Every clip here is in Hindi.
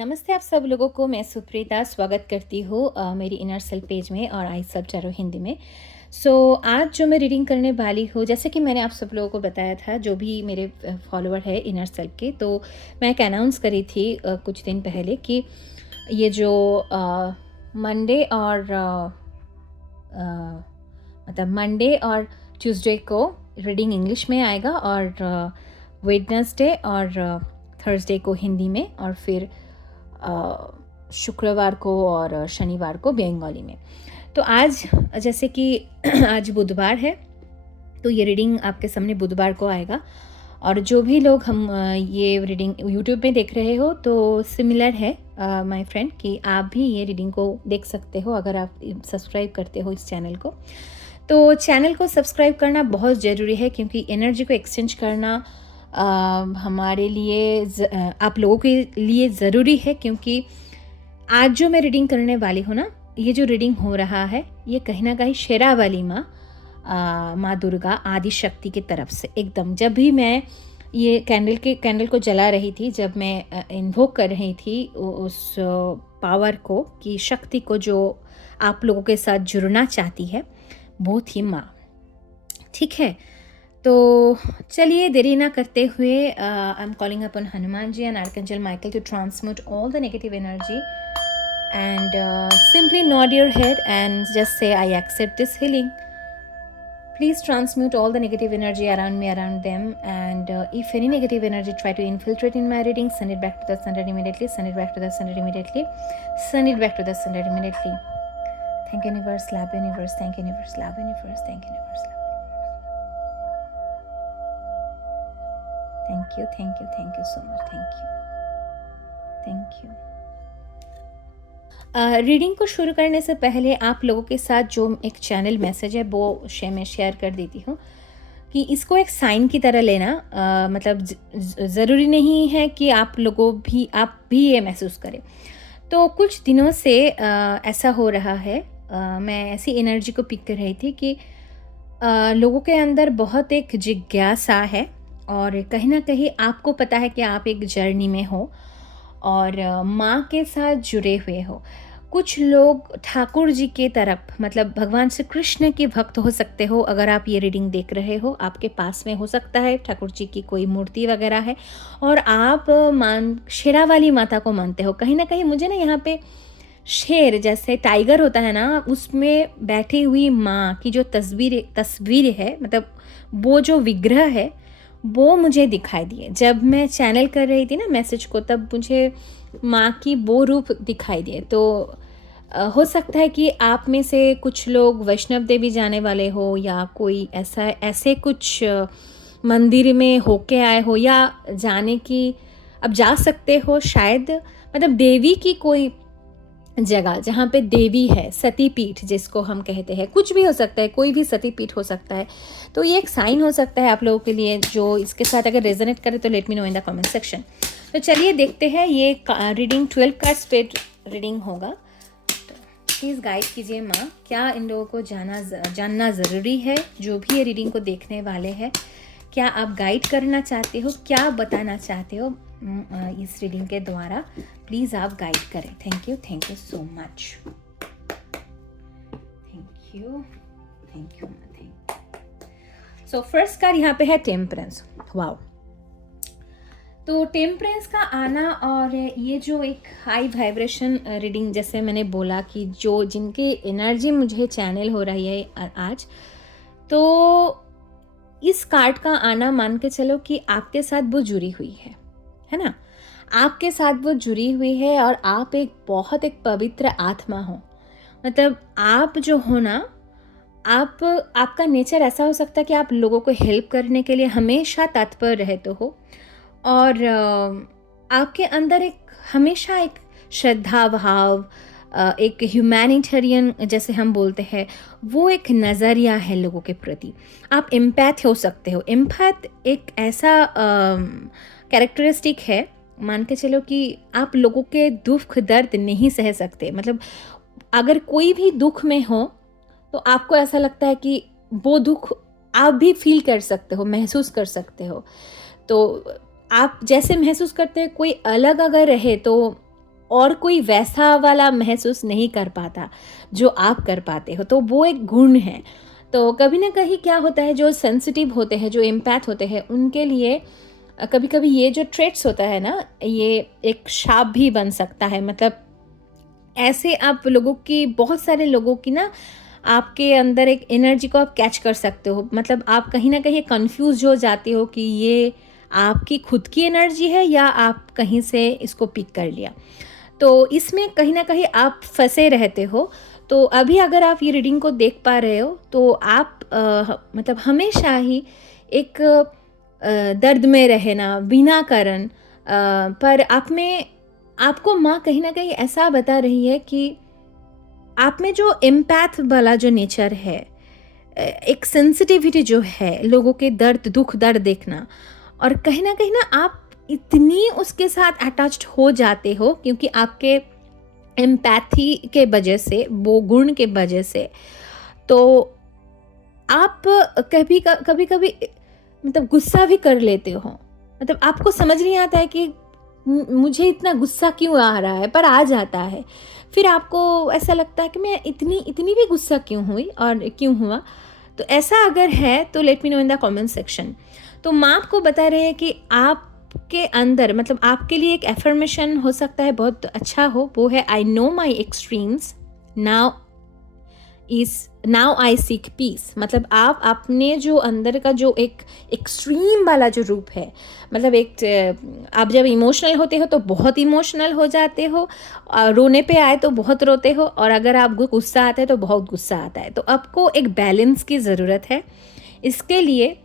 नमस्ते आप सब लोगों को। मैं सुप्रीता स्वागत करती हूँ मेरी इनर सेल्फ पेज में और आई सब टैरो हिंदी में। आज जो मैं रीडिंग करने वाली हूँ, जैसे कि मैंने आप सब लोगों को बताया था, जो भी मेरे फॉलोअर है इनर सेल्फ के, तो मैं एक अनाउंस करी थी कुछ दिन पहले कि ये जो मंडे और मतलब मंडे और ट्यूसडे को रीडिंग इंग्लिश में आएगा और वेडनेसडे और थर्सडे को हिंदी में, और फिर शुक्रवार को और शनिवार को बंगाली में। तो आज जैसे कि आज बुधवार है, तो ये रीडिंग आपके सामने बुधवार को आएगा। और जो भी लोग हम ये रीडिंग यूट्यूब में देख रहे हो, तो सिमिलर है माय फ्रेंड कि आप भी ये रीडिंग को देख सकते हो अगर आप सब्सक्राइब करते हो इस चैनल को। तो चैनल को सब्सक्राइब करना बहुत ज़रूरी है, क्योंकि एनर्जी को एक्सचेंज करना हमारे लिए आप लोगों के लिए ज़रूरी है। क्योंकि आज जो मैं रीडिंग करने वाली हूँ ना, ये जो रीडिंग हो रहा है, ये कहीं ना कहीं शेरावाली माँ दुर्गा आदि शक्ति की तरफ से एकदम, जब भी मैं ये कैंडल को जला रही थी, जब मैं इन्वोक कर रही थी उस पावर को, की शक्ति को जो आप लोगों के साथ जुड़ना चाहती है, बहुत ही माँ। ठीक है, तो चलिए देरी ना करते हुए आई एम कॉलिंग अपन Hanuman ji and archangel Michael to transmute all the negative energy and simply nod your head and just say I accept this healing. Please transmute all the negative energy around me, around them, and if any negative energy try to infiltrate in my reading, send it back to the center immediately, send it back to the center immediately, send it back to the center immediately. Thank universe, love universe, thank universe, love universe, thank universe, love. Thank you, thank you, thank you so much, thank you, thank you. Reading को शुरू करने से पहले आप लोगों के साथ जो एक चैनल मैसेज है वो मैं शेयर कर देती हूँ कि इसको एक साइन की तरह लेना। मतलब ज़रूरी नहीं है कि आप भी ये महसूस करें। तो कुछ दिनों से ऐसा हो रहा है, मैं ऐसी एनर्जी को पिक कर रही थी कि लोगों के अंदर बहुत एक जिज्ञासा है, और कहीं ना कहीं आपको पता है कि आप एक जर्नी में हो और माँ के साथ जुड़े हुए हो। कुछ लोग ठाकुर जी के तरफ, मतलब भगवान श्री कृष्ण के भक्त हो सकते हो। अगर आप ये रीडिंग देख रहे हो, आपके पास में हो सकता है ठाकुर जी की कोई मूर्ति वगैरह है और आप शेरावाली माता को मानते हो। कहीं ना कहीं मुझे ना यहाँ पे शेर जैसे टाइगर होता है ना, उसमें बैठी हुई माँ की जो तस्वीर है, मतलब वो जो विग्रह है, वो मुझे दिखाई दिए। जब मैं चैनल कर रही थी ना मैसेज को, तब मुझे माँ की वो रूप दिखाई दिए। तो हो सकता है कि आप में से कुछ लोग वैष्णव देवी जाने वाले हो, या कोई ऐसे कुछ मंदिर में होके आए हो, या जाने की अब जा सकते हो शायद। मतलब देवी की कोई जगह जहाँ पे देवी है, सती पीठ जिसको हम कहते हैं, कुछ भी हो सकता है, कोई भी सती पीठ हो सकता है। तो ये एक साइन हो सकता है आप लोगों के लिए, जो इसके साथ अगर रेजोनेट करे तो let me know in the comment section. तो चलिए देखते हैं, ये रीडिंग 12 कार्ड्स पे रीडिंग होगा। तो प्लीज़ गाइड कीजिए माँ, क्या इन लोगों को जानना ज़रूरी है जो भी ये रीडिंग को देखने वाले हैं। क्या आप गाइड करना चाहते हो, क्या बताना चाहते हो इस रीडिंग के द्वारा, प्लीज़ आप गाइड करें। Thank you so much, thank you. So first card यहाँ पे है टेम्परेंस। वाओ, तो टेम्परेंस का आना, और ये जो एक हाई वाइब्रेशन रीडिंग, जैसे मैंने बोला कि जो जिनकी एनर्जी मुझे चैनल हो रही है आज, तो इस कार्ड का आना मान के चलो कि आपके साथ वो जुड़ी हुई है ना, आपके साथ वो जुड़ी हुई है, और आप एक बहुत एक पवित्र आत्मा हो। मतलब आप जो हो ना, आपका नेचर ऐसा हो सकता है कि आप लोगों को हेल्प करने के लिए हमेशा तत्पर रहते हो, और आपके अंदर एक हमेशा एक श्रद्धा भाव, एक ह्यूमैनिटेरियन जैसे हम बोलते हैं, वो एक नज़रिया है लोगों के प्रति। आप एम्पैथ हो सकते हो। एम्पैथ एक ऐसा कैरेक्टरिस्टिक है, मान के चलो कि आप लोगों के दुख दर्द नहीं सह सकते। मतलब अगर कोई भी दुख में हो तो आपको ऐसा लगता है कि वो दुख आप भी फील कर सकते हो, महसूस कर सकते हो। तो आप जैसे महसूस करते हैं, कोई अलग अगर रहे तो और कोई वैसा वाला महसूस नहीं कर पाता जो आप कर पाते हो, तो वो एक गुण है। तो कभी ना कहीं क्या होता है, जो सेंसिटिव होते हैं, जो एम्पैथ होते हैं, उनके लिए कभी कभी ये जो ट्रेट्स होता है ना, ये एक शाप भी बन सकता है। मतलब ऐसे आप लोगों की, बहुत सारे लोगों की ना, आपके अंदर एक एनर्जी को आप कैच कर सकते हो। मतलब आप कहीं ना कहीं कंफ्यूज हो जाते हो कि ये आपकी खुद की एनर्जी है या आप कहीं से इसको पिक कर लिया। तो इसमें कहीं ना कहीं आप फंसे रहते हो। तो अभी अगर आप ये रीडिंग को देख पा रहे हो तो आप मतलब हमेशा ही एक दर्द में रहना बिना कारण, पर आप में, आपको माँ कहीं ना कहीं ऐसा बता रही है कि आप में जो एम्पैथ वाला जो नेचर है, एक सेंसिटिविटी जो है, लोगों के दर्द दुख दर्द देखना, और कहीं ना आप इतनी उसके साथ अटैच्ड हो जाते हो क्योंकि आपके एम्पैथी के वजह से, वो गुण के वजह से। तो आप कभी कभी मतलब गुस्सा भी कर लेते हो। मतलब आपको समझ नहीं आता है कि मुझे इतना गुस्सा क्यों आ रहा है, पर आ जाता है। फिर आपको ऐसा लगता है कि मैं इतनी इतनी भी गुस्सा क्यों हुई और क्यों हुआ। तो ऐसा अगर है तो let me know in the comment section. तो माँ आपको बता रहे हैं कि आपके अंदर, मतलब आपके लिए एक एफर्मेशन हो सकता है बहुत अच्छा हो, वो है I know my extremes now I seek peace. मतलब आप अपने जो अंदर का जो एक एक्सट्रीम वाला जो रूप है, मतलब एक, आप जब इमोशनल होते हो तो बहुत इमोशनल हो जाते हो, और रोने पे आए तो बहुत रोते हो, और अगर आपको गुस्सा आता है तो बहुत गुस्सा आता है। तो आपको एक बैलेंस की ज़रूरत है। इसके लिए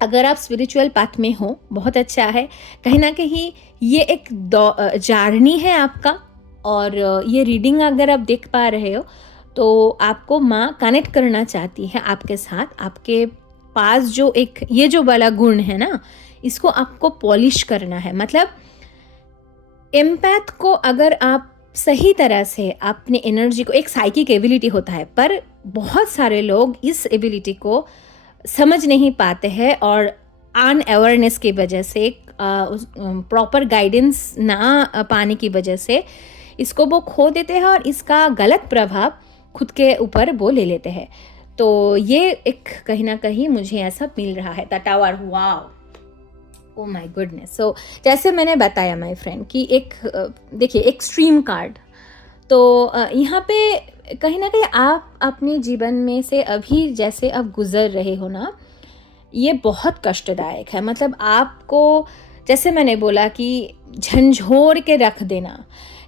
अगर आप स्पिरिचुअल पाथ में हो, बहुत अच्छा है। कहीं ना कहीं ये एक जर्नी है आपका, और ये रीडिंग अगर आप देख पा रहे हो तो आपको माँ कनेक्ट करना चाहती है आपके साथ। आपके पास जो एक ये जो वाला गुण है ना, इसको आपको पॉलिश करना है। मतलब एम्पैथ को अगर आप सही तरह से अपनी एनर्जी को, एक साइकिक एबिलिटी होता है, पर बहुत सारे लोग इस एबिलिटी को समझ नहीं पाते हैं, और अनअवेयरनेस की वजह से, प्रॉपर गाइडेंस ना पाने की वजह से इसको वो खो देते हैं, और इसका गलत प्रभाव खुद के ऊपर वो ले लेते हैं। तो ये एक कहीं ना कहीं मुझे ऐसा मिल रहा है। The tower, wow, oh my goodness. So जैसे मैंने बताया माय फ्रेंड कि एक देखिए एक्सट्रीम कार्ड, तो यहाँ पे कहीं ना कहीं आप अपने जीवन में से अभी जैसे अब गुजर रहे हो ना, ये बहुत कष्टदायक है। मतलब आपको, जैसे मैंने बोला कि झंझोर के रख देना,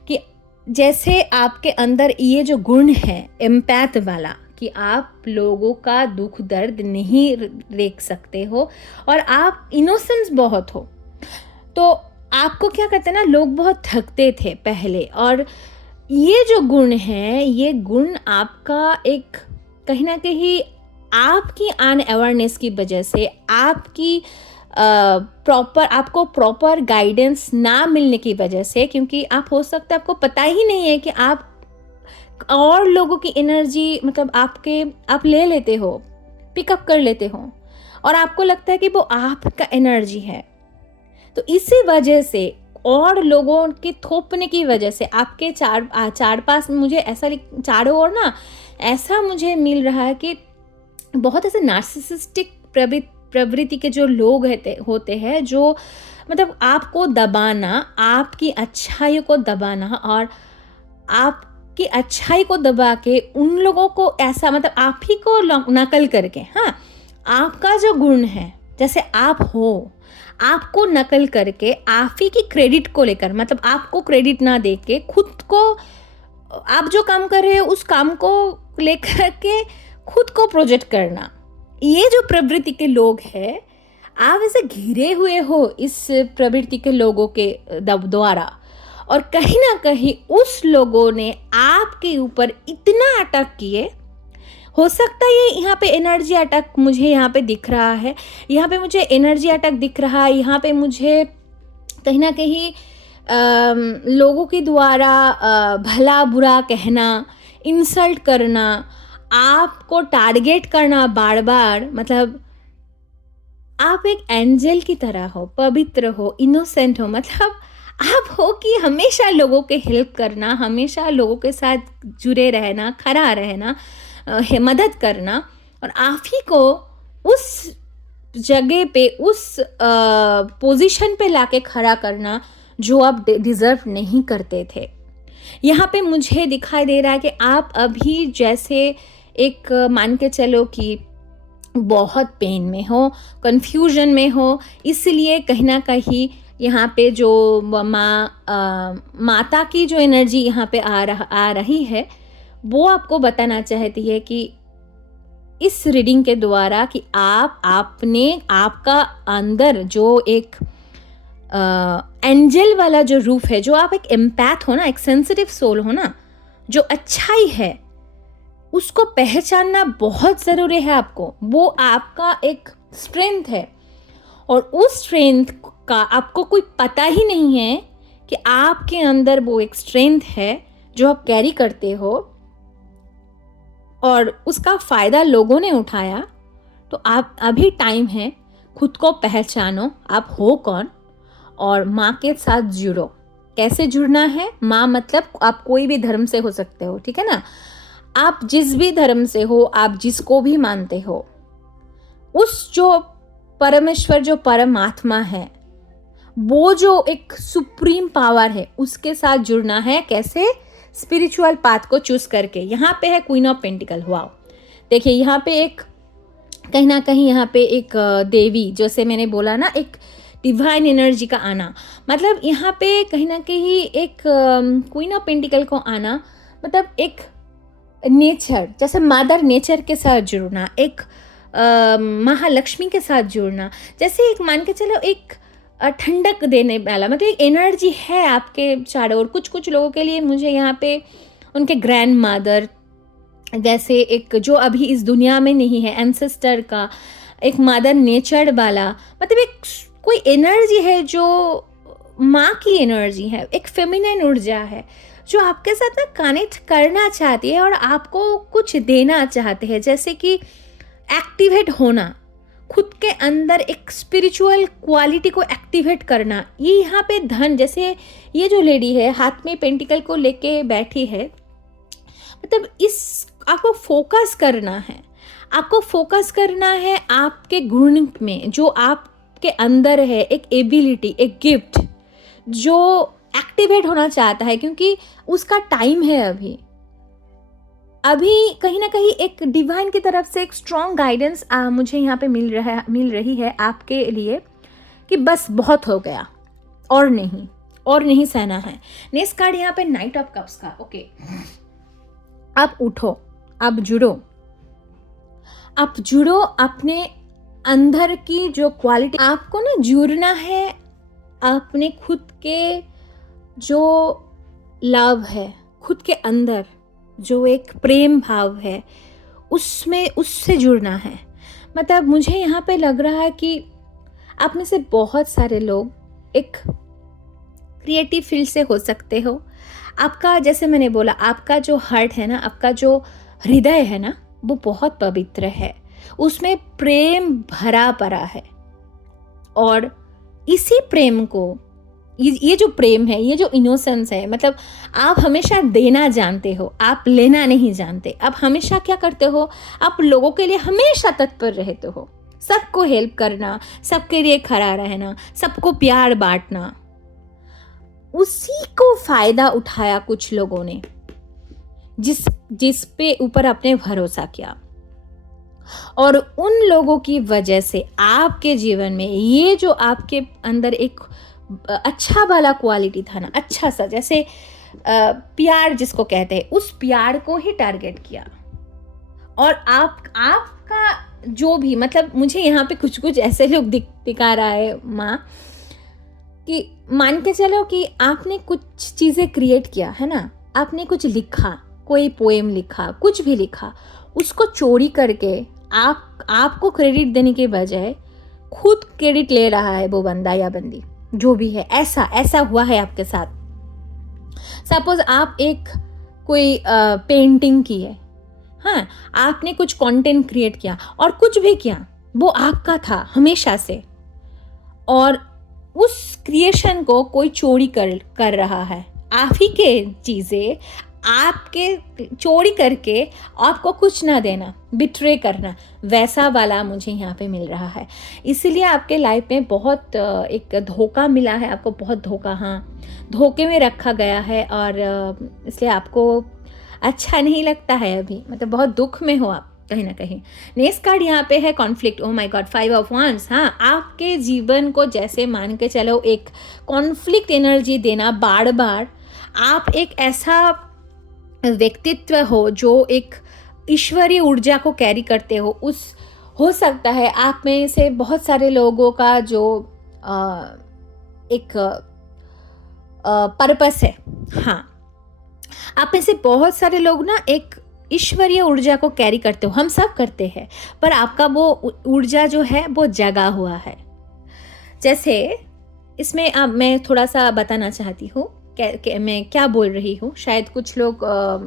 कि जैसे आपके अंदर ये जो गुण है एम्पैथ वाला, कि आप लोगों का दुख दर्द नहीं देख सकते हो, और आप इनोसेंस बहुत हो। तो आपको क्या कहते हैं ना, लोग बहुत थकते थे पहले, और ये जो गुण है, ये गुण आपका एक कहीं ना कहीं आपकी अनअवेयरनेस की वजह से, आपकी आपको प्रॉपर गाइडेंस ना मिलने की वजह से, क्योंकि आप हो सकता है आपको पता ही नहीं है कि आप और लोगों की एनर्जी, मतलब आप ले लेते हो, पिकअप कर लेते हो, और आपको लगता है कि वो आपका एनर्जी है। तो इसी वजह से और लोगों के थोपने की वजह से आपके चार पास, मुझे ऐसा चारों ओर ना ऐसा मुझे मिल रहा है कि बहुत ऐसे नार्सिसिस्टिक प्रवृत्ति के जो लोग होते हैं, जो मतलब आपको दबाना, आपकी अच्छाई को दबाना, और आपकी अच्छाई को दबा के उन लोगों को ऐसा, मतलब आप ही को नकल करके, हाँ, आपका जो गुण है, जैसे आप हो, आपको नकल करके आप ही की क्रेडिट को लेकर, मतलब आपको क्रेडिट ना दे के खुद को, आप जो काम कर रहे हो उस काम को लेकर के खुद को प्रोजेक्ट करना, ये जो प्रवृत्ति के लोग हैं, आप ऐसे घिरे हुए हो इस प्रवृत्ति के लोगों के द्वारा, और कहीं ना कहीं उस लोगों ने आपके ऊपर इतना अटैक किए। हो सकता है ये यहाँ पे एनर्जी अटैक मुझे यहाँ पे दिख रहा है, यहाँ पे मुझे एनर्जी अटैक दिख रहा है, यहाँ पे मुझे कहीं ना कहीं लोगों के द्वारा भला बुरा कहना, इंसल्ट करना, आपको टारगेट करना बार बार। मतलब आप एक एंजल की तरह हो, पवित्र हो, इनोसेंट हो, मतलब आप हो कि हमेशा लोगों के हेल्प करना, हमेशा लोगों के साथ जुड़े रहना, खड़ा रहना, मदद करना, और आप ही को उस जगह पे, उस पोजीशन पे लाके खड़ा करना जो आप डिज़र्व नहीं करते थे। यहाँ पे मुझे दिखाई दे रहा है कि आप अभी जैसे एक मान के चलो कि बहुत पेन में हो, कन्फ्यूजन में हो, इसलिए कहीं ना कहीं यहाँ पे जो माता की जो एनर्जी यहाँ पे आ रही है, वो आपको बताना चाहती है कि इस रीडिंग के द्वारा कि आपका अंदर जो एक एंजल वाला जो रूप है, जो आप एक एम्पैथ हो ना, एक सेंसिटिव सोल हो ना, जो अच्छाई है उसको पहचानना बहुत ज़रूरी है आपको। वो आपका एक स्ट्रेंथ है, और उस स्ट्रेंथ का आपको कोई पता ही नहीं है कि आपके अंदर वो एक स्ट्रेंथ है जो आप कैरी करते हो, और उसका फ़ायदा लोगों ने उठाया। तो आप अभी टाइम है, खुद को पहचानो, आप हो कौन, और माँ के साथ जुड़ो। कैसे जुड़ना है? माँ मतलब आप कोई भी धर्म से हो सकते हो, ठीक है ना। आप जिस भी धर्म से हो, आप जिसको भी मानते हो, उस जो परमेश्वर, जो परमात्मा है, वो जो एक सुप्रीम पावर है, उसके साथ जुड़ना है। कैसे? स्पिरिचुअल पाथ को चूज करके। यहाँ पे है क्वीन ऑफ पेंटिकल। वाओ, देखिए यहाँ पे एक कहीं ना कहीं यहाँ पे एक देवी, जैसे मैंने बोला ना, एक डिवाइन एनर्जी का आना, मतलब यहाँ पे कहीं ना कहीं एक क्वीन ऑफ पेंटिकल को आना मतलब एक नेचर, जैसे मदर नेचर के साथ जुड़ना, एक महालक्ष्मी के साथ जुड़ना, जैसे एक मान के चलो एक ठंडक देने वाला, मतलब एक एनर्जी है आपके चारों ओर। कुछ लोगों के लिए मुझे यहाँ पे उनके ग्रैंड मदर, जैसे एक जो अभी इस दुनिया में नहीं है, एंसेस्टर का एक मदर नेचर वाला, मतलब एक कोई एनर्जी है जो माँ की एनर्जी है, एक फेमिनाइन ऊर्जा है जो आपके साथ ना कनेक्ट करना चाहती है और आपको कुछ देना चाहते हैं, जैसे कि एक्टिवेट होना, खुद के अंदर एक स्पिरिचुअल क्वालिटी को एक्टिवेट करना। ये यहाँ पे धन, जैसे ये जो लेडी है हाथ में पेंटिकल को लेके बैठी है, मतलब इस आपको फोकस करना है, आपको फोकस करना है आपके गुण में, जो आपके अंदर है, एक एबिलिटी, एक गिफ्ट जो एक्टिवेट होना चाहता है, क्योंकि उसका टाइम है अभी कहीं ना कहीं एक डिवाइन की तरफ से एक स्ट्रॉन्ग गाइडेंस मुझे यहाँ पे मिल रही है आपके लिए कि बस बहुत हो गया, और नहीं सहना है। नेक्स्ट कार्ड यहाँ पे नाइट ऑफ कप्स का। ओके, आप उठो, आप जुड़ो अपने अंदर की जो क्वालिटी, आपको ना जुड़ना है अपने खुद के जो लव है, खुद के अंदर जो एक प्रेम भाव है, उससे जुड़ना है। मतलब मुझे यहाँ पे लग रहा है कि आप में से बहुत सारे लोग एक क्रिएटिव फील्ड से हो सकते हो। आपका, जैसे मैंने बोला, आपका जो हार्ट है ना, आपका जो हृदय है ना, वो बहुत पवित्र है, उसमें प्रेम भरा पड़ा है। और इसी प्रेम को, ये जो प्रेम है, ये जो इनोसेंस है, मतलब आप हमेशा देना जानते हो, आप लेना नहीं जानते। आप हमेशा क्या करते हो, आप लोगों के लिए हमेशा तत्पर रहते हो, सबको हेल्प करना, सबके लिए खड़ा रहना, सबको प्यार बांटना। उसी को फायदा उठाया कुछ लोगों ने, जिस पे ऊपर आपने भरोसा किया, और उन लोगों की वजह से आपके जीवन में ये जो आपके अंदर एक अच्छा वाला क्वालिटी था ना, अच्छा सा, जैसे प्यार जिसको कहते हैं, उस प्यार को ही टारगेट किया। और आपका जो भी, मतलब मुझे यहाँ पे कुछ ऐसे लोग दिखा रहा है माँ, कि मान के चलो कि आपने कुछ चीज़ें क्रिएट किया है ना, आपने कुछ लिखा, कोई पोएम लिखा, कुछ भी लिखा, उसको चोरी करके आपको क्रेडिट देने के बजाय खुद क्रेडिट ले रहा है वो बंदा या बंदी, जो भी है। ऐसा हुआ है आपके साथ। सपोज आप एक कोई पेंटिंग की है, हाँ, आपने कुछ कंटेंट क्रिएट किया और कुछ भी किया, वो आपका था हमेशा से, और उस क्रिएशन को कोई चोरी कर रहा है। आप ही के चीज़ें आपके चोरी करके आपको कुछ ना देना, बिट्रे करना, वैसा वाला मुझे यहाँ पे मिल रहा है। इसीलिए आपके लाइफ में बहुत एक धोखा मिला है, आपको बहुत धोखा, हाँ, धोखे में रखा गया है और इसलिए आपको अच्छा नहीं लगता है अभी, मतलब बहुत दुख में हो आप कहीं ना कहीं। नेक्स्ट कार्ड यहाँ पे है conflict. Oh my God, 5 of wands. हाँ, आपके जीवन को जैसे मान के चलो एक कॉन्फ्लिक्ट एनर्जी देना बार बार। आप एक ऐसा व्यक्तित्व हो जो एक ईश्वरीय ऊर्जा को कैरी करते हो। उस हो सकता है आप में से बहुत सारे लोगों का जो एक पर्पस है। हाँ, आप में से बहुत सारे लोग ना एक ईश्वरीय ऊर्जा को कैरी करते हो, हम सब करते हैं, पर आपका वो ऊर्जा जो है वो जगा हुआ है। जैसे इसमें अब मैं थोड़ा सा बताना चाहती हूँ मैं क्या बोल रही हूँ, शायद कुछ लोग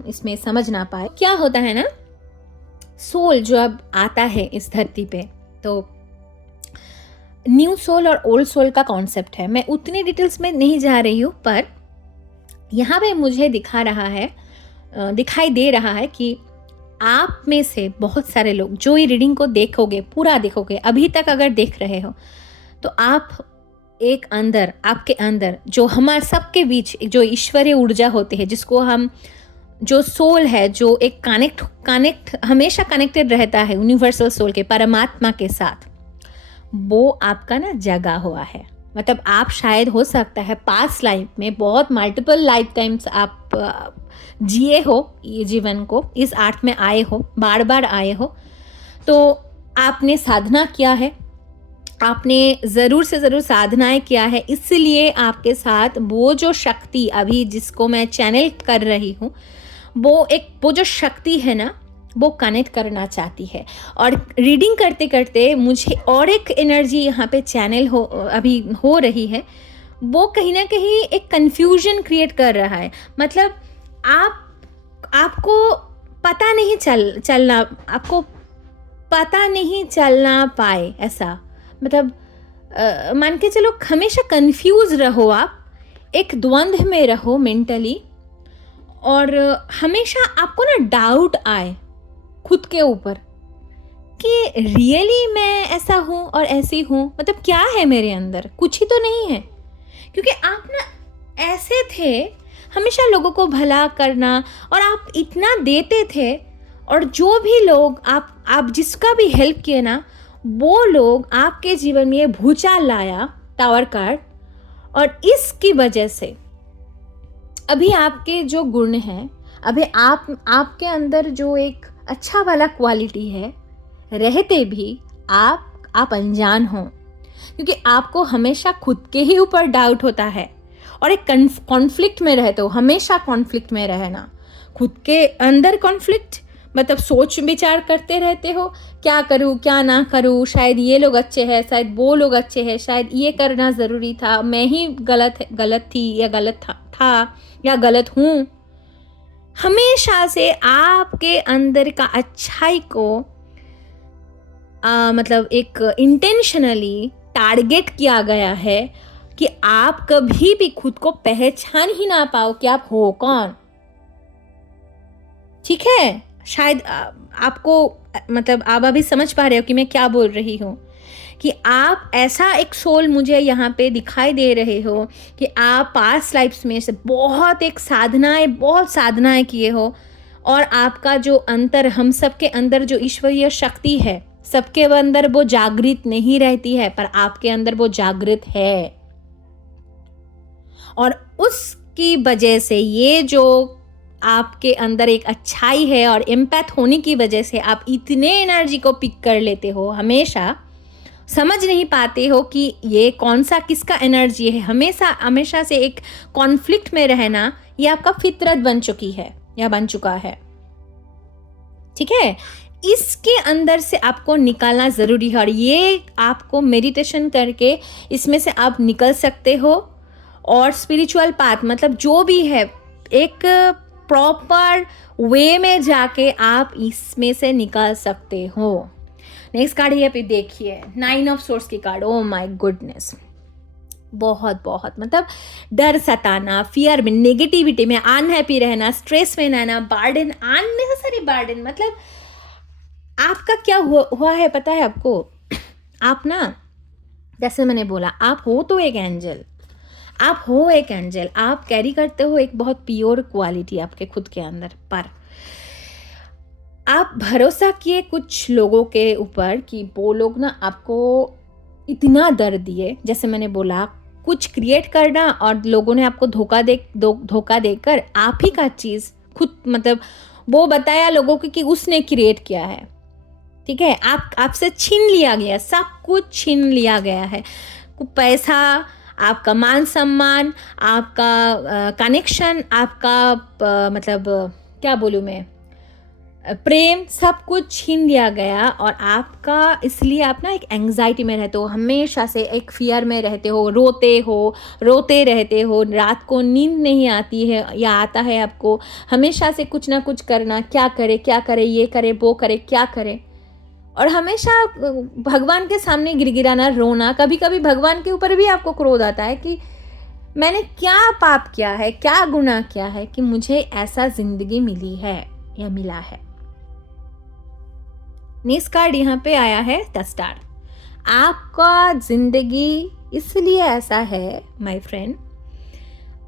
इसमें समझ ना पाए। क्या होता है ना, सोल जो अब आता है इस धरती पे, तो न्यू सोल और ओल्ड सोल का कॉन्सेप्ट है। मैं उतनी डिटेल्स में नहीं जा रही हूँ, पर यहाँ पे मुझे दिखाई दे रहा है कि आप में से बहुत सारे लोग जो ये रीडिंग को देखोगे, पूरा देखोगे, अभी तक अगर देख रहे हो, तो आप एक अंदर, आपके अंदर जो हमारे सबके बीच जो ईश्वरीय ऊर्जा होती है, जिसको हम, जो सोल है, जो एक कनेक्ट हमेशा कनेक्टेड रहता है यूनिवर्सल सोल के, परमात्मा के साथ, वो आपका ना जगा हुआ है। मतलब आप शायद हो सकता है पास्ट लाइफ में बहुत मल्टीपल लाइफ टाइम्स आप जिए हो ये जीवन को, इस अर्थ में आए हो, बार बार आए हो, तो आपने साधना किया है, आपने ज़रूर से ज़रूर साधनाएं किया है, इसलिए आपके साथ वो जो शक्ति अभी जिसको मैं चैनल कर रही हूँ, वो जो शक्ति है ना, वो कनेक्ट करना चाहती है। और रीडिंग करते करते मुझे और एक एनर्जी यहाँ पे चैनल अभी हो रही है, वो कहीं ना कहीं एक कन्फ्यूजन क्रिएट कर रहा है। मतलब आपको पता नहीं चलना, आपको पता नहीं चलना पाए ऐसा, मतलब मान के चलो हमेशा कंफ्यूज रहो, आप एक द्वंद्व में रहो मेंटली, और हमेशा आपको ना डाउट आए खुद के ऊपर कि रियली मैं ऐसा हूँ और ऐसी हूँ, मतलब क्या है मेरे अंदर, कुछ ही तो नहीं है। क्योंकि आप ना ऐसे थे हमेशा लोगों को भला करना, और आप इतना देते थे, और जो भी लोग आप जिसका भी हेल्प किए ना, वो लोग आपके जीवन में ये भूचाल लाया, टावर कार्ड, और इसकी वजह से अभी आपके जो गुण हैं, अभी आपके अंदर जो एक अच्छा वाला क्वालिटी है, रहते भी आप अनजान हो, क्योंकि आपको हमेशा खुद के ही ऊपर डाउट होता है और एक कॉन्फ्लिक्ट में रहते हो, हमेशा कॉन्फ्लिक्ट में रहना, खुद के अंदर कॉन्फ्लिक्ट, मतलब सोच विचार करते रहते हो, क्या करूँ क्या ना करूँ, शायद ये लोग अच्छे हैं, शायद वो लोग अच्छे हैं, शायद ये करना ज़रूरी था, मैं ही गलत थी या गलत था या गलत हूँ। हमेशा से आपके अंदर का अच्छाई को मतलब एक इंटेंशनली टारगेट किया गया है कि आप कभी भी खुद को पहचान ही ना पाओ कि आप हो कौन। ठीक है, शायद आपको, मतलब आप अभी समझ पा रहे हो कि मैं क्या बोल रही हूँ, कि आप ऐसा एक सोल मुझे यहाँ पे दिखाई दे रहे हो कि आप पास्ट लाइफ्स में से बहुत साधनाएं किए हो, और आपका जो अंतर, हम सबके अंदर जो ईश्वरीय शक्ति है, सबके अंदर वो जागृत नहीं रहती है, पर आपके अंदर वो जागृत है, और उसकी वजह से ये जो आपके अंदर एक अच्छाई है और एम्पैथ होने की वजह से आप इतने एनर्जी को पिक कर लेते हो, हमेशा समझ नहीं पाते हो कि ये कौन सा किसका एनर्जी है। हमेशा से एक कॉन्फ्लिक्ट में रहना, ये आपका फितरत बन चुकी है या बन चुका है। ठीक है, इसके अंदर से आपको निकालना ज़रूरी है, और ये आपको मेडिटेशन करके इसमें से आप निकल सकते हो, और स्पिरिचुअल पाथ, मतलब जो भी है, एक प्रॉपर वे में जाके आप इसमें से निकाल सकते हो। नेक्स्ट कार्ड है, पे देखिए 9 ऑफ सोर्स की कार्ड। ओ माय गुडनेस, बहुत बहुत मतलब डर सताना, फियर में, नेगेटिविटी में, अनहैप्पी रहना, स्ट्रेस में रहना, बर्डन, अननेसेसरी बर्डन। मतलब आपका क्या हुआ है पता है आपको? आप ना, जैसे मैंने बोला, आप हो तो एक एंजल, आप हो एक एंजल, आप कैरी करते हो एक बहुत प्योर क्वालिटी आपके खुद के अंदर। पर आप भरोसा किए कुछ लोगों के ऊपर कि वो लोग ना आपको इतना दर्द दिए, जैसे मैंने बोला, कुछ क्रिएट करना और लोगों ने आपको धोखा देकर आप ही का चीज़ खुद, मतलब वो बताया लोगों को कि उसने क्रिएट किया है। ठीक है, आपसे छीन लिया गया, सब कुछ छीन लिया गया है। पैसा, आपका मान सम्मान, आपका कनेक्शन, आपका मतलब क्या बोलूँ मैं, प्रेम, सब कुछ छीन लिया गया। और आपका, इसलिए आप ना एक एंग्जाइटी में रहते हो, हमेशा से एक फियर में रहते हो, रोते रहते हो, रात को नींद नहीं आती है या आता है आपको, हमेशा से कुछ ना कुछ करना, क्या करे, ये करे, वो करे, क्या करे, और हमेशा भगवान के सामने गिड़गिड़ाना, रोना। कभी कभी भगवान के ऊपर भी आपको क्रोध आता है कि मैंने क्या पाप किया है, क्या गुनाह किया है कि मुझे ऐसा जिंदगी मिली है या मिला है। नेक्स्ट कार्ड यहाँ पे आया है द स्टार। आपका जिंदगी इसलिए ऐसा है माय फ्रेंड,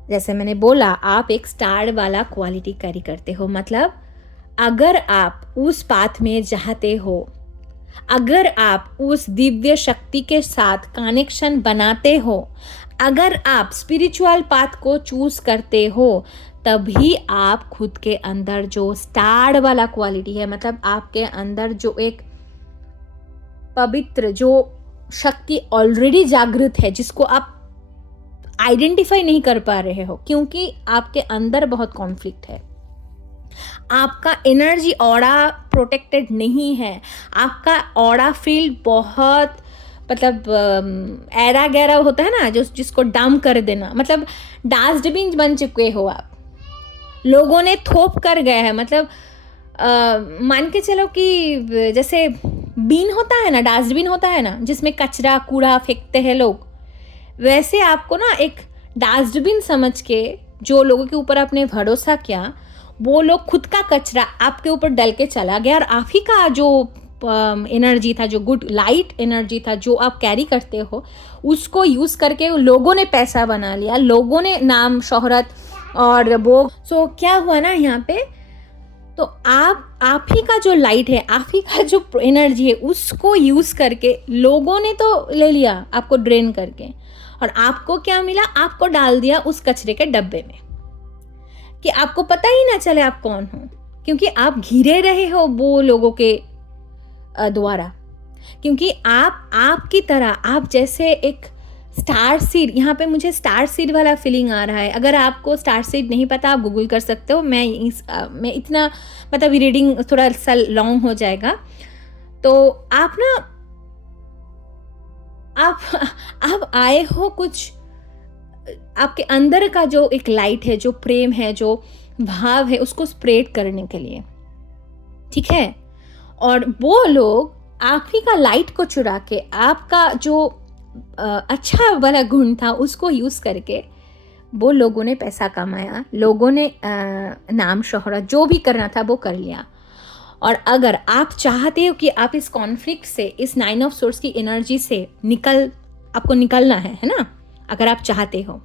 जैसे मैंने बोला, आप एक स्टार वाला क्वालिटी कैरी करते हो। मतलब अगर आप उस पाथ में चाहते हो, अगर आप उस दिव्य शक्ति के साथ कनेक्शन बनाते हो, अगर आप स्पिरिचुअल पाथ को चूज करते हो, तभी आप खुद के अंदर जो स्टार वाला क्वालिटी है, मतलब आपके अंदर जो एक पवित्र जो शक्ति ऑलरेडी जागृत है, जिसको आप आइडेंटिफाई नहीं कर पा रहे हो क्योंकि आपके अंदर बहुत कॉन्फ्लिक्ट है, आपका एनर्जी ऑरा प्रोटेक्टेड नहीं है, आपका ऑरा फील्ड बहुत, मतलब ऐरा गैरा होता है ना, जो जिसको डंप कर देना, मतलब डस्टबिन बन चुके हो आप, लोगों ने थोप कर गए हैं। मतलब मान के चलो कि जैसे बीन होता है ना, डस्टबिन होता है ना, जिसमें कचरा कूड़ा फेंकते हैं लोग, वैसे आपको ना एक डस्टबिन समझ के जो लोगों के ऊपर आपने भरोसा किया, वो लोग खुद का कचरा आपके ऊपर डल के चला गया, और आप ही का जो एनर्जी था, जो गुड लाइट एनर्जी था, जो आप कैरी करते हो, उसको यूज़ करके लोगों ने पैसा बना लिया, लोगों ने नाम शोहरत और वो। सो क्या हुआ ना यहाँ पे, तो आप ही का जो लाइट है, आप ही का जो एनर्जी है, उसको यूज़ करके लोगों ने तो ले लिया आपको ड्रेन करके, और आपको क्या मिला, आपको डाल दिया उस कचरे के डब्बे में कि आपको पता ही ना चले आप कौन हो, क्योंकि आप घिरे रहे हो वो लोगों के द्वारा। क्योंकि आपकी तरह, आप जैसे एक स्टार सीड, यहाँ पे मुझे स्टार सीड वाला फीलिंग आ रहा है। अगर आपको स्टार सीड नहीं पता, आप गूगल कर सकते हो। मैं इतना, मतलब रीडिंग थोड़ा सा लॉन्ग हो जाएगा, तो आप ना, आप आए हो कुछ, आपके अंदर का जो एक लाइट है, जो प्रेम है, जो भाव है, उसको स्प्रेड करने के लिए, ठीक है। और वो लोग आप ही का लाइट को चुरा के, आपका जो अच्छा वाला गुण था उसको यूज़ करके वो लोगों ने पैसा कमाया, लोगों ने नाम शोहरत जो भी करना था वो कर लिया। और अगर आप चाहते हो कि आप इस कॉन्फ्लिक्ट से, इस 9 ऑफ सोर्स की एनर्जी से आपको निकलना है ना, अगर आप चाहते हो,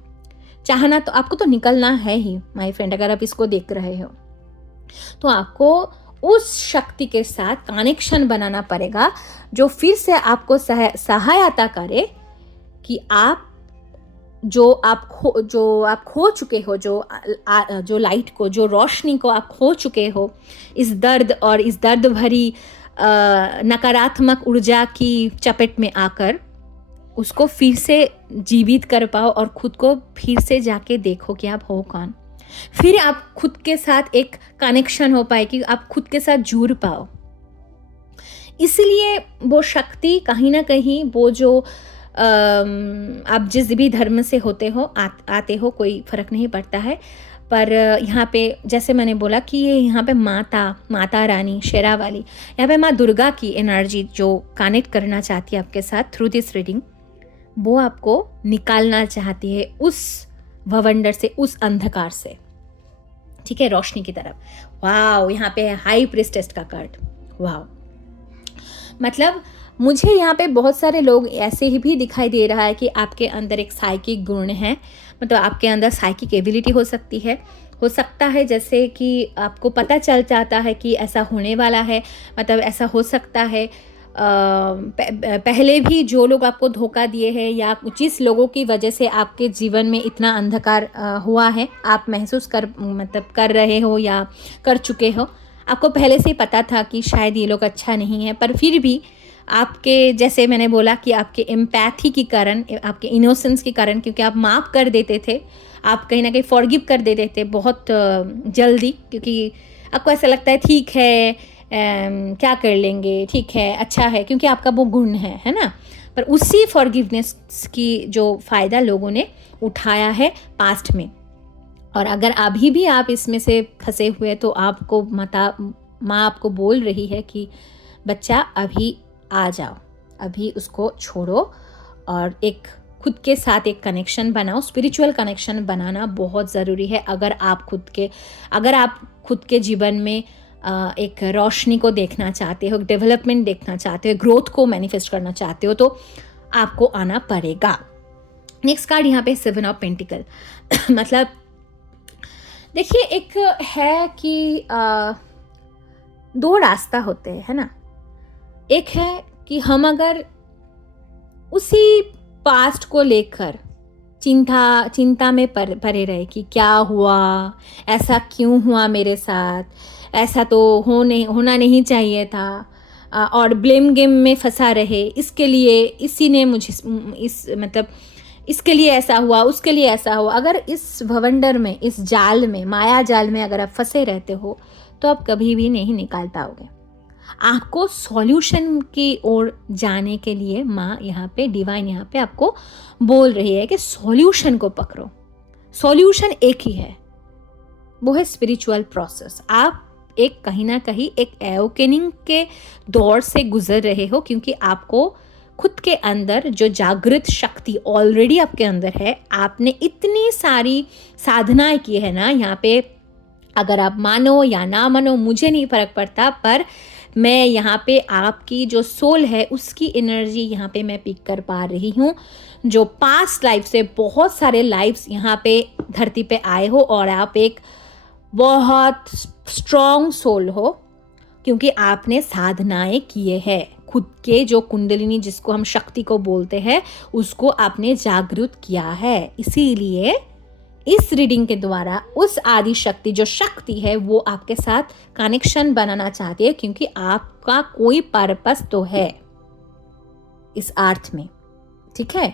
चाहना तो आपको तो निकलना है ही माय फ्रेंड। अगर आप इसको देख रहे हो तो आपको उस शक्ति के साथ कनेक्शन बनाना पड़ेगा, जो फिर से आपको सहायता करे कि आप जो आप खो चुके हो, जो लाइट को, जो रोशनी को आप खो चुके हो, इस दर्द और इस दर्द भरी नकारात्मक ऊर्जा की चपेट में आकर, उसको फिर से जीवित कर पाओ और खुद को फिर से जाके देखो कि आप हो कौन। फिर आप खुद के साथ एक कनेक्शन हो पाए, कि आप खुद के साथ जुड़ पाओ। इसलिए वो शक्ति कहीं ना कहीं, वो जो आप जिस भी धर्म से होते हो, आते हो, कोई फ़र्क नहीं पड़ता है, पर यहाँ पे जैसे मैंने बोला कि ये यहाँ पे माता रानी शेरा वाली, यहाँ पे माँ दुर्गा की एनर्जी जो कनेक्ट करना चाहती है आपके साथ थ्रू दिस रीडिंग, वो आपको निकालना चाहती है उस भवंडर से, उस अंधकार से, ठीक है, रोशनी की तरफ। वाओ, यहाँ पे है हाई प्रीस्टेस का कार्ड। वाओ, मतलब मुझे यहाँ पे बहुत सारे लोग ऐसे ही भी दिखाई दे रहा है कि आपके अंदर एक साइकिक गुण है, मतलब आपके अंदर साइकिक एबिलिटी हो सकती है, हो सकता है जैसे कि आपको पता चल जाता है कि ऐसा होने वाला है, मतलब ऐसा हो सकता है पहले भी जो लोग आपको धोखा दिए हैं या जिस लोगों की वजह से आपके जीवन में इतना अंधकार हुआ है, आप महसूस कर रहे हो या कर चुके हो, आपको पहले से ही पता था कि शायद ये लोग अच्छा नहीं है, पर फिर भी आपके, जैसे मैंने बोला कि आपके एम्पैथी के कारण, आपके इनोसेंस के कारण, क्योंकि आप माफ़ कर देते थे, आप कहीं ना कहीं फॉरगिव कर देते थे बहुत जल्दी, क्योंकि आपको ऐसा लगता है ठीक है, क्या कर लेंगे, ठीक है, अच्छा है, क्योंकि आपका वो गुण है ना। पर उसी फॉरगिवनेस की जो फ़ायदा लोगों ने उठाया है पास्ट में, और अगर अभी भी आप इसमें से फंसे हुए तो आपको माँ आपको बोल रही है कि बच्चा अभी आ जाओ, अभी उसको छोड़ो और एक खुद के साथ एक कनेक्शन बनाओ। स्पिरिचुअल कनेक्शन बनाना बहुत ज़रूरी है। अगर आप खुद के जीवन में एक रोशनी को देखना चाहते हो, डेवलपमेंट देखना चाहते हो, ग्रोथ को मैनिफेस्ट करना चाहते हो, तो आपको आना पड़ेगा। नेक्स्ट कार्ड यहाँ पे 7 ऑफ पेंटिकल। मतलब देखिए, एक है कि 2 रास्ता होते हैं, है ना। एक है कि हम अगर उसी पास्ट को लेकर चिंता में पड़े रहे कि क्या हुआ, ऐसा क्यों हुआ मेरे साथ, ऐसा तो होना नहीं चाहिए था, और ब्लेम गेम में फंसा रहे, इसके लिए इसी ने मुझे इसके लिए ऐसा हुआ, उसके लिए ऐसा हुआ। अगर इस भवंडर में, इस जाल में, माया जाल में अगर आप फंसे रहते हो तो आप कभी भी नहीं निकाल पाओगे। आपको सॉल्यूशन की ओर जाने के लिए माँ यहाँ पे, डिवाइन यहाँ पे आपको बोल रही है कि सॉल्यूशन को पकड़ो। सॉल्यूशन एक ही है, वो है स्पिरिचुअल प्रोसेस। आप एक कहीं ना कहीं एक एवोकेनिंग के दौर से गुजर रहे हो, क्योंकि आपको खुद के अंदर जो जागृत शक्ति ऑलरेडी आपके अंदर है, आपने इतनी सारी साधनाएं की है ना। यहाँ पे अगर आप मानो या ना मानो मुझे नहीं फर्क पड़ता, पर मैं यहाँ पे आपकी जो सोल है उसकी एनर्जी यहाँ पे मैं पिक कर पा रही हूँ, जो पास्ट लाइफ से बहुत सारे लाइफ्स यहाँ पे धरती पे आए हो, और आप एक बहुत स्ट्रॉन्ग सोल हो, क्योंकि आपने साधनाएं किए हैं। खुद के जो कुंडलिनी, जिसको हम शक्ति को बोलते हैं, उसको आपने जागृत किया है। इसीलिए इस रीडिंग के द्वारा उस आदि शक्ति, जो शक्ति है, वो आपके साथ कनेक्शन बनाना चाहती है, क्योंकि आपका कोई पर्पस तो है इस अर्थ में, ठीक है।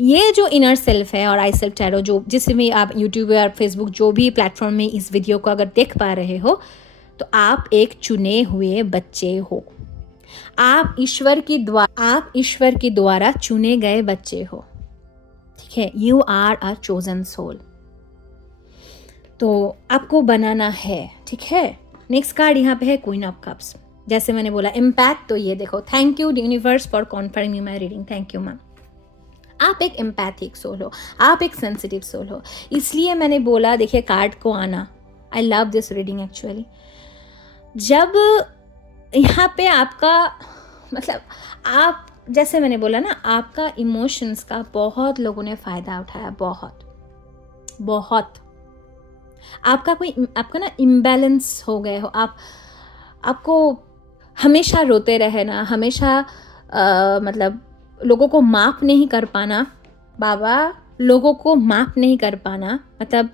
ये जो इनर सेल्फ है और आई सेल्फ टैरो, जो जिसमें आप यूट्यूब या फेसबुक जो भी प्लेटफॉर्म में इस वीडियो को अगर देख पा रहे हो, तो आप एक चुने हुए बच्चे हो। आप ईश्वर की द्वारा चुने गए बच्चे हो, ठीक है। You are a chosen soul. तो आपको बनाना है, ठीक है। नेक्स्ट कार्ड यहाँ पे है क्वीन ऑफ कप्स। जैसे मैंने बोला इम्पैक्ट, तो ये देखो, thank you universe for confirming my reading. Thank you ma'am. आप एक एम्पैथिक सोल हो, आप एक सेंसिटिव सोल हो, इसलिए मैंने बोला देखिए कार्ड को आना। I love this reading actually. जब यहाँ पे आपका मतलब, आप जैसे मैंने बोला ना, आपका इमोशंस का बहुत लोगों ने फ़ायदा उठाया, बहुत आपका ना इम्बैलेंस हो गए हो। आपको हमेशा रोते रहना, हमेशा मतलब लोगों को माफ़ नहीं कर पाना, बाबा लोगों को माफ़ नहीं कर पाना। मतलब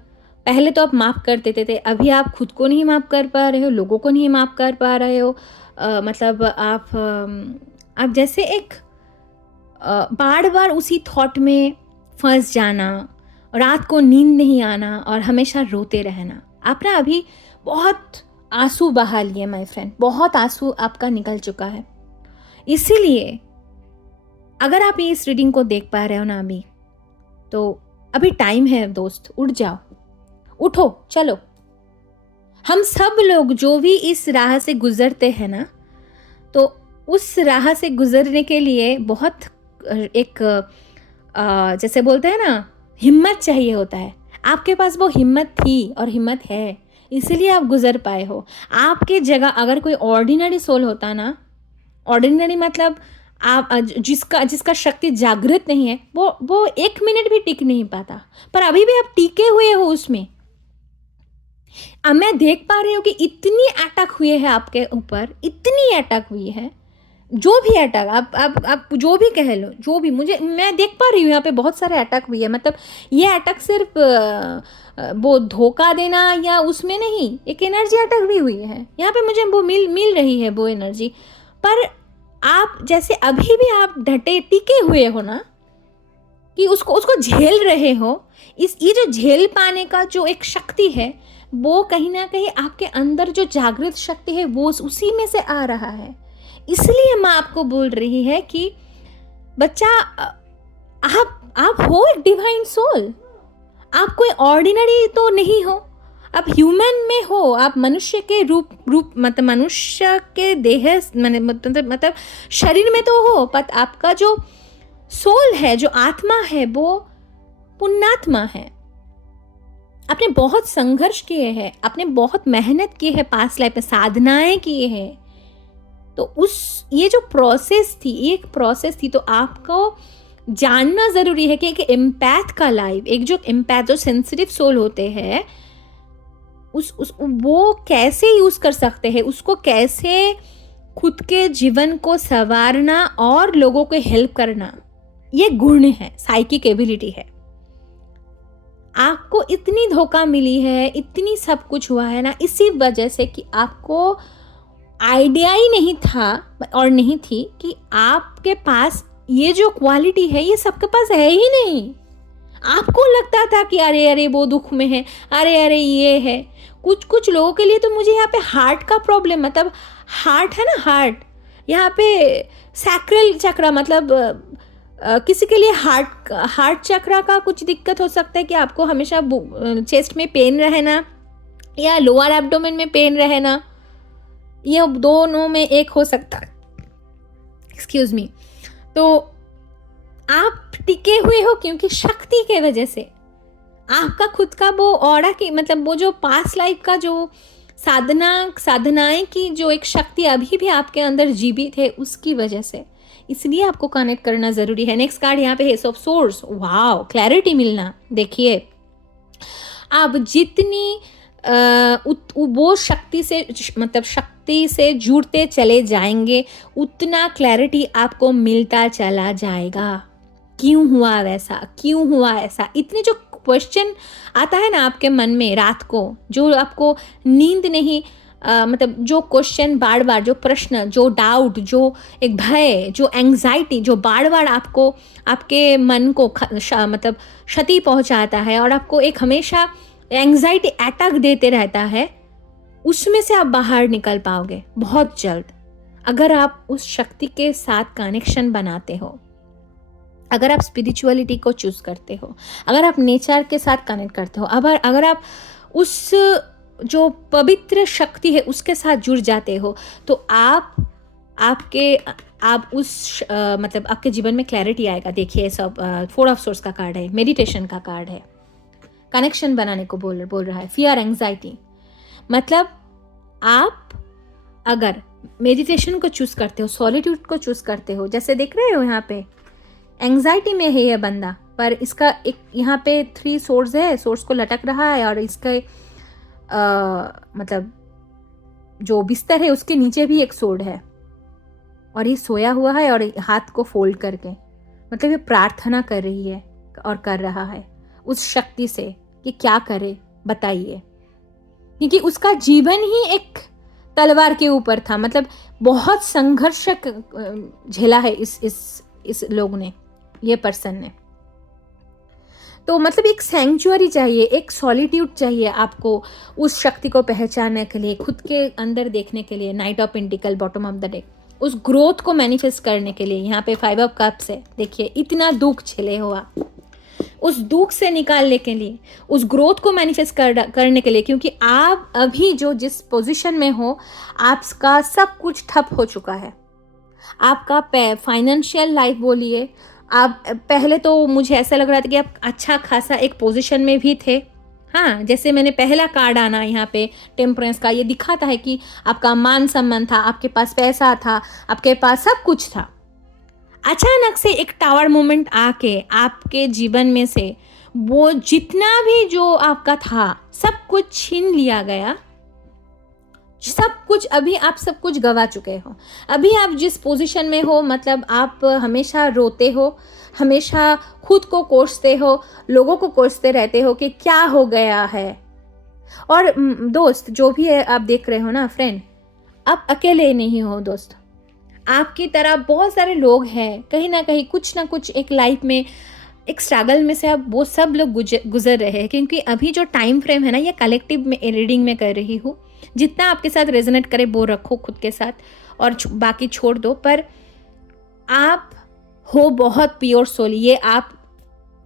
पहले तो आप माफ़ कर देते थे, अभी आप खुद को नहीं माफ़ कर पा रहे हो, लोगों को नहीं माफ़ कर पा रहे हो। मतलब आप जैसे एक बार बार उसी थॉट में फंस जाना, रात को नींद नहीं आना और हमेशा रोते रहना। आप ना अभी बहुत आंसू बहा लिए माय फ्रेंड, बहुत आंसू आपका निकल चुका है। इसीलिए अगर आप इस रीडिंग को देख पा रहे हो ना अभी, तो अभी टाइम है दोस्त, उठ जाओ, उठो, चलो। हम सब लोग जो भी इस राह से गुजरते हैं ना, तो उस राह से गुजरने के लिए बहुत एक जैसे बोलते हैं ना, हिम्मत चाहिए होता है। आपके पास वो हिम्मत थी और हिम्मत है, इसलिए आप गुजर पाए हो। आपके जगह अगर कोई ऑर्डिनरी सोल होता ना, ऑर्डिनरी मतलब आप जिसका जिसका शक्ति जागृत नहीं है, वो 1 मिनट भी टिक नहीं पाता, पर अभी भी आप टिके हुए हो उसमें। अब मैं देख पा रही हूँ कि इतनी अटैक हुए हैं आपके ऊपर, इतनी अटैक हुई है, जो भी अटैक आप जो भी कह लो, जो भी, मुझे मैं देख पा रही हूँ यहाँ पे बहुत सारे अटैक हुई है। मतलब ये अटैक सिर्फ वो धोखा देना या उसमें नहीं, एक एनर्जी अटैक भी हुई है यहाँ पे, मुझे वो मिल रही है वो एनर्जी। पर आप जैसे अभी भी आप डटे टिके हुए हो ना, कि उसको झेल रहे हो, ये जो झेल पाने का जो एक शक्ति है, वो कहीं ना कहीं आपके अंदर जो जागृत शक्ति है वो उसी में से आ रहा है। इसलिए माँ आपको बोल रही है कि बच्चा, आप हो एक डिवाइन सोल, आप कोई ऑर्डिनरी तो नहीं हो, आप ह्यूमन में हो, आप मनुष्य के रूप मतलब मनुष्य के देह मतलब शरीर में तो हो, पर आपका जो सोल है, जो आत्मा है, वो पुण्यात्मा है। आपने बहुत संघर्ष किए हैं, आपने बहुत मेहनत की है, पास्ट लाइफ में साधनाएं की है, तो ये जो प्रोसेस थी, एक प्रोसेस थी, तो आपको जानना जरूरी है कि एक एम्पैथ का लाइफ, एक जो एम्पैथ, जो सेंसिटिव सोल होते हैं, वो कैसे यूज कर सकते हैं, उसको कैसे खुद के जीवन को संवारना और लोगों को हेल्प करना, ये गुण है, साइकिक एबिलिटी है। आपको इतनी धोखा मिली है, इतनी सब कुछ हुआ है ना, इसी वजह से कि आपको आइडिया ही नहीं था और नहीं थी कि आपके पास ये जो क्वालिटी है ये सबके पास है ही नहीं। आपको लगता था कि अरे वो दुख में है, अरे ये है। कुछ लोगों के लिए तो मुझे यहाँ पे हार्ट का प्रॉब्लम, मतलब हार्ट है ना, हार्ट यहाँ पे सैक्रल चक्र, मतलब किसी के लिए हार्ट चक्र का कुछ दिक्कत हो सकता है कि आपको हमेशा चेस्ट में पेन रहना या लोअर एब्डोमेन में पेन रहना, ये दोनों में एक हो सकता है, एक्सक्यूज मी। तो आप टिके हुए हो क्योंकि शक्ति के वजह से, आपका खुद का वो ऑरा की, मतलब वो जो पास्ट लाइफ का जो साधनाएं की जो एक शक्ति अभी भी आपके अंदर जीवित है, उसकी वजह से, इसलिए आपको कनेक्ट करना जरूरी है। नेक्स्ट कार्ड यहाँ पे है ऑफ सोर्स। वाओ, क्लैरिटी मिलना। देखिए, आप जितनी वो शक्ति से, मतलब शक्ति से जुड़ते चले जाएंगे, उतना क्लैरिटी आपको मिलता चला जाएगा। क्यों हुआ वैसा, क्यों हुआ ऐसा, इतने जो क्वेश्चन आता है ना आपके मन में रात को, जो आपको नींद नहीं, मतलब जो क्वेश्चन बार बार, जो प्रश्न, जो डाउट, जो एक भय, जो एंग्जाइटी, जो बार बार आपको आपके मन को मतलब क्षति पहुंचाता है और आपको एक हमेशा एंग्जाइटी अटैक देते रहता है, उसमें से आप बाहर निकल पाओगे बहुत जल्द, अगर आप उस शक्ति के साथ कनेक्शन बनाते हो, अगर आप स्पिरिचुअलिटी को चूज करते हो, अगर आप नेचर के साथ कनेक्ट करते हो, अगर आप उस जो पवित्र शक्ति है उसके साथ जुड़ जाते हो, तो आप उस मतलब आपके जीवन में क्लैरिटी आएगा। देखिए, सब 4 ऑफ सोर्स का कार्ड है, मेडिटेशन का कार्ड है, कनेक्शन बनाने को बोल रहा है। फियर, एंग्जाइटी, मतलब आप अगर मेडिटेशन को चूज करते हो, सॉलिट्यूड को चूज करते हो, जैसे देख रहे हो यहाँ पे एंग्जाइटी में है ये बंदा, पर इसका एक यहाँ पे 3 सोर्स है, सोर्स को लटक रहा है और इसका मतलब जो बिस्तर है उसके नीचे भी एक सोर्ड है और ये सोया हुआ है और हाथ को फोल्ड करके, मतलब ये प्रार्थना कर रही है और कर रहा है उस शक्ति से कि क्या करे बताइए, क्योंकि उसका जीवन ही एक तलवार के ऊपर था, मतलब बहुत संघर्ष झेला है इस लोग ने, ये पर्सन ने। तो मतलब एक सैंक्चुअरी चाहिए, एक सॉलिट्यूड चाहिए आपको उस शक्ति को पहचानने के लिए, खुद के अंदर देखने के लिए। Night of pentacle, bottom of the deck, उस ग्रोथ को मैनिफेस्ट करने के लिए। यहाँ पे 5 ऑफ कप्स है। देखिए, इतना दुख झेले हुआ, उस दुख से निकालने के लिए, उस ग्रोथ को मैनिफेस्ट करने के लिए, क्योंकि आप अभी जो जिस पोजीशन में हो, आपका सब कुछ ठप हो चुका है। आपका फाइनेंशियल लाइफ बोलिए, आप पहले तो मुझे ऐसा लग रहा था कि आप अच्छा खासा एक पोजीशन में भी थे। हाँ, जैसे मैंने पहला कार्ड आना यहाँ पे टेम्परेंस का, ये दिखाता है कि आपका मान सम्मान था, आपके पास पैसा था, आपके पास सब कुछ था। अचानक से एक टावर मोमेंट आके आपके जीवन में से वो जितना भी जो आपका था सब कुछ छीन लिया गया। सब कुछ, अभी आप सब कुछ गवा चुके हो। अभी आप जिस पोजीशन में हो, मतलब आप हमेशा रोते हो, हमेशा खुद को कोसते हो, लोगों को कोसते रहते हो कि क्या हो गया है। और दोस्त जो भी है आप देख रहे हो ना फ्रेंड, आप अकेले नहीं हो दोस्त, आपकी तरह बहुत सारे लोग हैं, कहीं ना कहीं कुछ ना कुछ एक लाइफ में एक स्ट्रगल में से अब वो सब लोग गुजर रहे हैं। क्योंकि अभी जो टाइम फ्रेम है ना, ये कलेक्टिव में रीडिंग में कर रही हूँ। जितना आपके साथ रेजोनेट करे वो रखो खुद के साथ और बाकी छोड़ दो। पर आप हो बहुत प्योर सोल, ये आप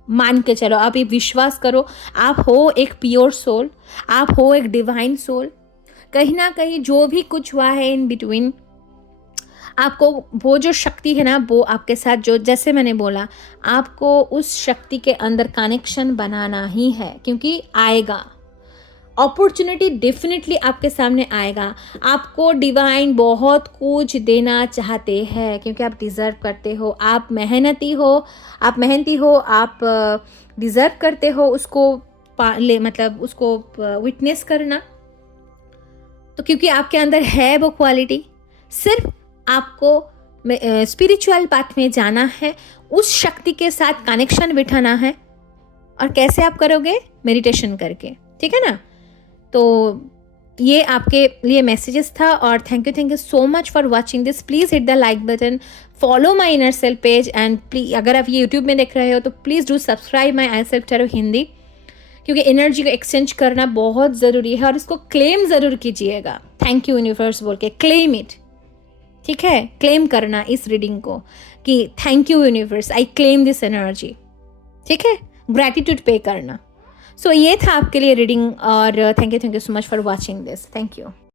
मान के चलो, आप ये विश्वास करो, आप हो एक प्योर सोल, आप हो एक डिवाइन सोल। कहीं ना कहीं जो भी कुछ हुआ है इन बिटवीन, आपको वो जो शक्ति है ना, वो आपके साथ, जो जैसे मैंने बोला, आपको उस शक्ति के अंदर कनेक्शन बनाना ही है। क्योंकि आएगा अपॉर्चुनिटी, डेफिनेटली आपके सामने आएगा। आपको डिवाइन बहुत कुछ देना चाहते हैं क्योंकि आप डिज़र्व करते हो, आप मेहनती हो, आप डिज़र्व करते हो उसको मतलब उसको विटनेस करना। तो क्योंकि आपके अंदर है वो क्वालिटी, सिर्फ आपको स्पिरिचुअल पाथ में जाना है, उस शक्ति के साथ कनेक्शन बिठाना है। और कैसे आप करोगे? मेडिटेशन करके, ठीक है ना। तो ये आपके लिए मैसेजेस था। और thank you so much for watching this. Please hit the like button, follow my inner self page, and please अगर आप ये यूट्यूब में देख रहे हो तो please do subscribe my I self tarot Hindi. क्योंकि एनर्जी को एक्सचेंज करना बहुत ज़रूरी है और इसको क्लेम ज़रूर कीजिएगा। थैंक यू यूनिवर्स बोल के क्लेम इट, ठीक है। क्लेम करना इस रीडिंग को कि thank you universe, I claim this energy, ठीक है। ग्रैटिट्यूड पे करना। सो ये था आपके लिए रीडिंग। और thank you so much for watching this. Thank you.